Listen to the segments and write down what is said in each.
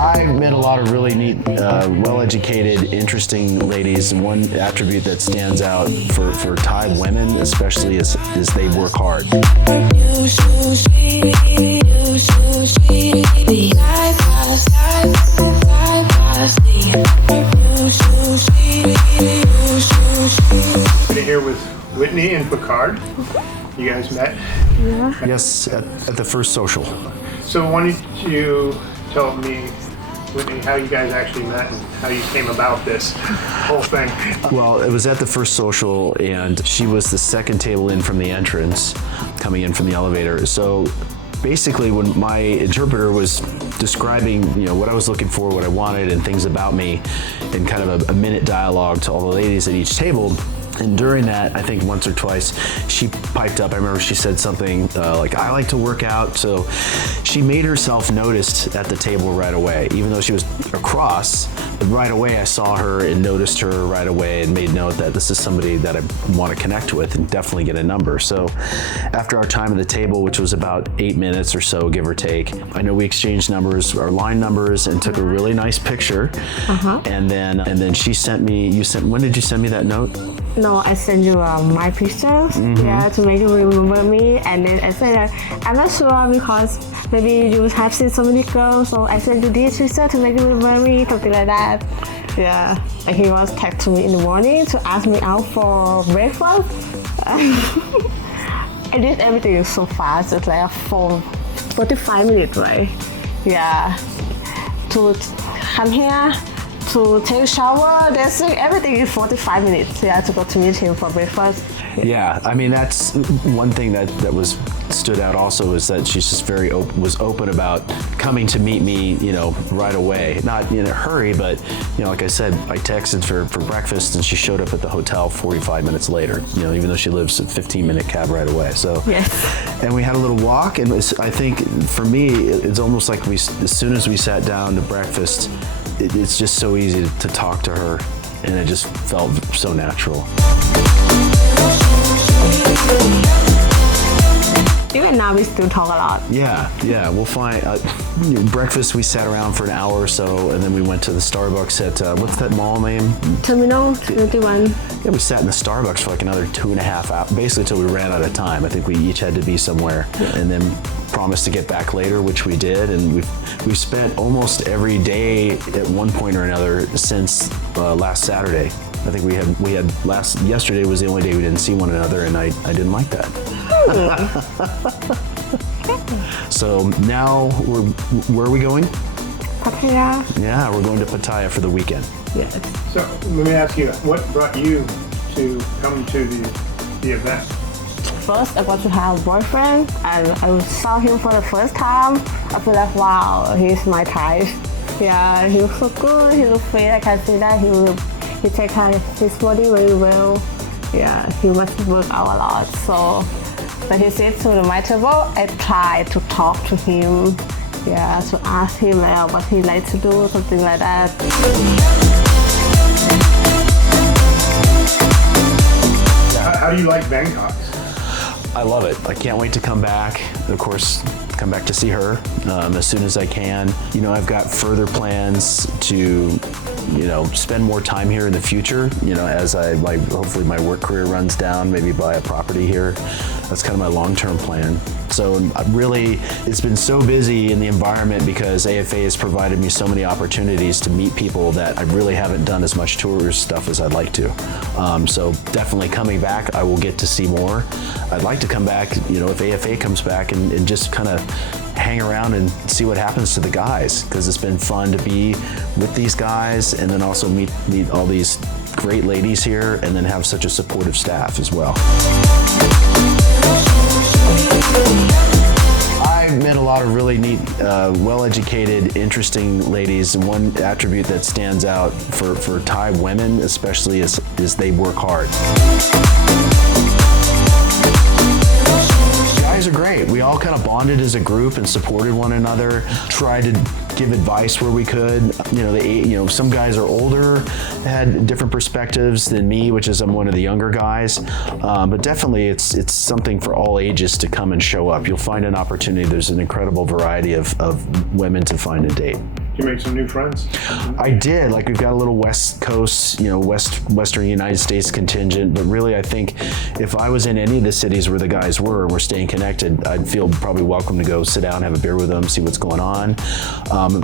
I met a lot of really neat, well-educated, interesting ladies. And one attribute that stands out for Thai women, especially, is they work hard. We're here with Whitney and Picard. You guys met? Yeah. Yes, at the first social. So why don't you tell me, Whitney, how you guys actually met and how you came about this whole thing? Well, it was at the first social, and she was the second table in from the entrance, coming in from the elevator. So basically, when my interpreter was describing, what I was looking for, what I wanted, and things about me, in kind of a minute dialogue to all the ladies at each table. And during that, I think once or twice, she piped up. I remember she said something like, I like to work out. So she made herself noticed at the table right away, even though she was across. But right away, I saw her and noticed her right away and made note that this is somebody that I want to connect with and definitely get a number. So after our time at the table, which was about 8 minutes or so, give or take, I know we exchanged numbers, our line numbers, and took a really nice picture. And then she sent me, when did you send me that note? No, I send you my pictures, to make you remember me. And then I said that I'm not sure because maybe you have seen so many girls, so I send you this picture to make you remember me, something like that. Yeah, and he was texting me in the morning to ask me out for breakfast. And this everything is so fast. It's like 45 minutes, right? Yeah, to come here, to take a shower, that's everything is 45 minutes. Yeah, to go to meet him for breakfast. Yeah, I mean, that's one thing that stood out also, is that she's just was open about coming to meet me, right away. Not in a hurry, but like I said, I texted for breakfast and she showed up at the hotel 45 minutes later. Even though she lives a 15-minute cab right away. So yes. And we had a little walk, and I think for me, it's almost like as soon as we sat down to breakfast, it's just so easy to talk to her, and it just felt so natural. Even now we still talk a lot. Yeah, we'll find breakfast. We sat around for an hour or so, and then we went to the Starbucks at what's that mall name? Terminal 21. Yeah, we sat in the Starbucks for like another 2.5 hours, basically till we ran out of time. I think we each had to be somewhere, and then promised to get back later, which we did, and we've spent almost every day at one point or another since last Saturday. I think we had yesterday was the only day we didn't see one another, and I didn't like that. So now where are we going? Pattaya. Yeah, we're going to Pattaya for the weekend. Yes. So let me ask you, what brought you to come to the event? First, I got to have a boyfriend, and I saw him for the first time. I feel like, wow, he's my type. Yeah, he looks so good. He looks fit. I can see that he takes care of his body very well. Yeah, he must work out a lot. So when he sits to my table, I try to talk to him. Yeah, to ask him what he likes to do, something like that. How do you like Bangkok? I love it. I can't wait to come back. Of course, come back to see her as soon as I can. I've got further plans to, spend more time here in the future. As hopefully my work career runs down, maybe buy a property here. That's kind of my long-term plan. So really, it's been so busy in the environment because AFA has provided me so many opportunities to meet people that I really haven't done as much tourist stuff as I'd like to. So definitely coming back, I will get to see more. I'd like to come back, if AFA comes back and just kind of hang around and see what happens to the guys, because it's been fun to be with these guys and then also meet all these great ladies here, and then have such a supportive staff as well. I met a lot of really neat, well-educated, interesting ladies, and one attribute that stands out for Thai women especially is they work hard. Guys are great. We all kind of bonded as a group and supported one another, tried to give advice where we could. Some guys are older, had different perspectives than me, which is I'm one of the younger guys. But definitely it's something for all ages to come and show up. You'll find an opportunity. There's an incredible variety of women to find and date. Do you make some new friends? I did. Like, we've got a little West Coast, Western United States contingent, but really I think if I was in any of the cities where the guys were and we're staying connected, I'd feel probably welcome to go sit down, have a beer with them, see what's going on.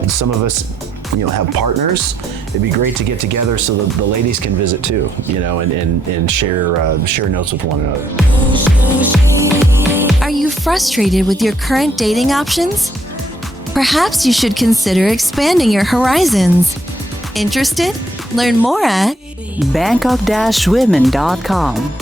Some of us, have partners. It'd be great to get together so the ladies can visit too, and share notes with one another. Are you frustrated with your current dating options? Perhaps you should consider expanding your horizons. Interested? Learn more at Bangkok-women.com.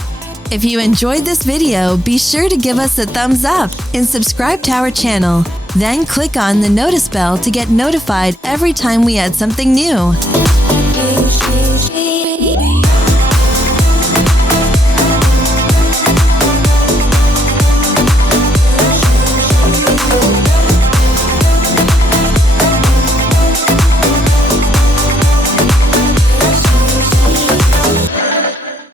If you enjoyed this video, be sure to give us a thumbs up and subscribe to our channel. Then click on the notice bell to get notified every time we add something new.